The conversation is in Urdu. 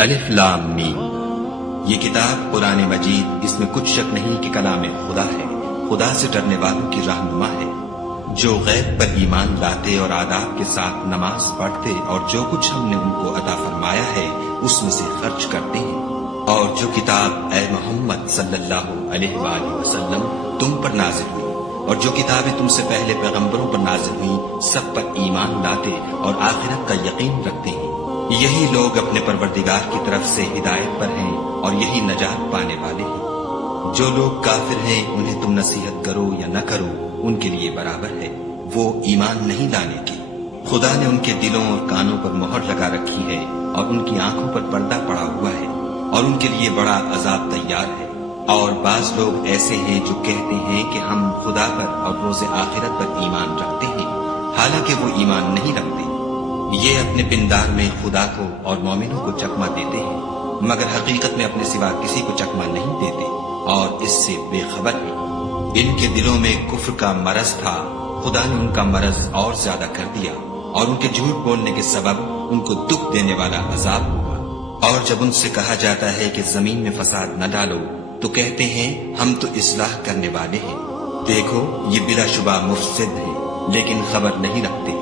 الف لام میم۔ یہ کتاب قرآن مجید، اس میں کچھ شک نہیں کہ کلام خدا ہے، خدا سے ڈرنے والوں کی رہنما ہے، جو غیب پر ایمان لاتے اور آداب کے ساتھ نماز پڑھتے اور جو کچھ ہم نے ان کو عطا فرمایا ہے اس میں سے خرچ کرتے ہیں، اور جو کتاب اے محمد صلی اللہ علیہ وآلہ وسلم تم پر نازل ہوئی اور جو کتابیں تم سے پہلے پیغمبروں پر نازل ہوئیں سب پر ایمان لاتے اور آخرت کا یقین رکھتے ہیں، یہی لوگ اپنے پروردگار کی طرف سے ہدایت پر ہیں اور یہی نجات پانے والے ہیں۔ جو لوگ کافر ہیں انہیں تم نصیحت کرو یا نہ کرو ان کے لیے برابر ہے، وہ ایمان نہیں لانے کے۔ خدا نے ان کے دلوں اور کانوں پر مہر لگا رکھی ہے اور ان کی آنکھوں پر پردہ پڑا ہوا ہے اور ان کے لیے بڑا عذاب تیار ہے۔ اور بعض لوگ ایسے ہیں جو کہتے ہیں کہ ہم خدا پر اور روز آخرت پر ایمان رکھتے ہیں، حالانکہ وہ ایمان نہیں رکھتے۔ یہ اپنے پندار میں خدا کو اور مومنوں کو چکمہ دیتے ہیں، مگر حقیقت میں اپنے سوا کسی کو چکمہ نہیں دیتے اور اس سے بے خبر ہیں۔ ان کے دلوں میں کفر کا مرض تھا، خدا نے ان کا مرض اور زیادہ کر دیا اور ان کے جھوٹ بولنے کے سبب ان کو دکھ دینے والا عذاب ہوا۔ اور جب ان سے کہا جاتا ہے کہ زمین میں فساد نہ ڈالو تو کہتے ہیں ہم تو اصلاح کرنے والے ہیں، دیکھو یہ بلا شبہ مفسد ہیں لیکن خبر نہیں رکھتے۔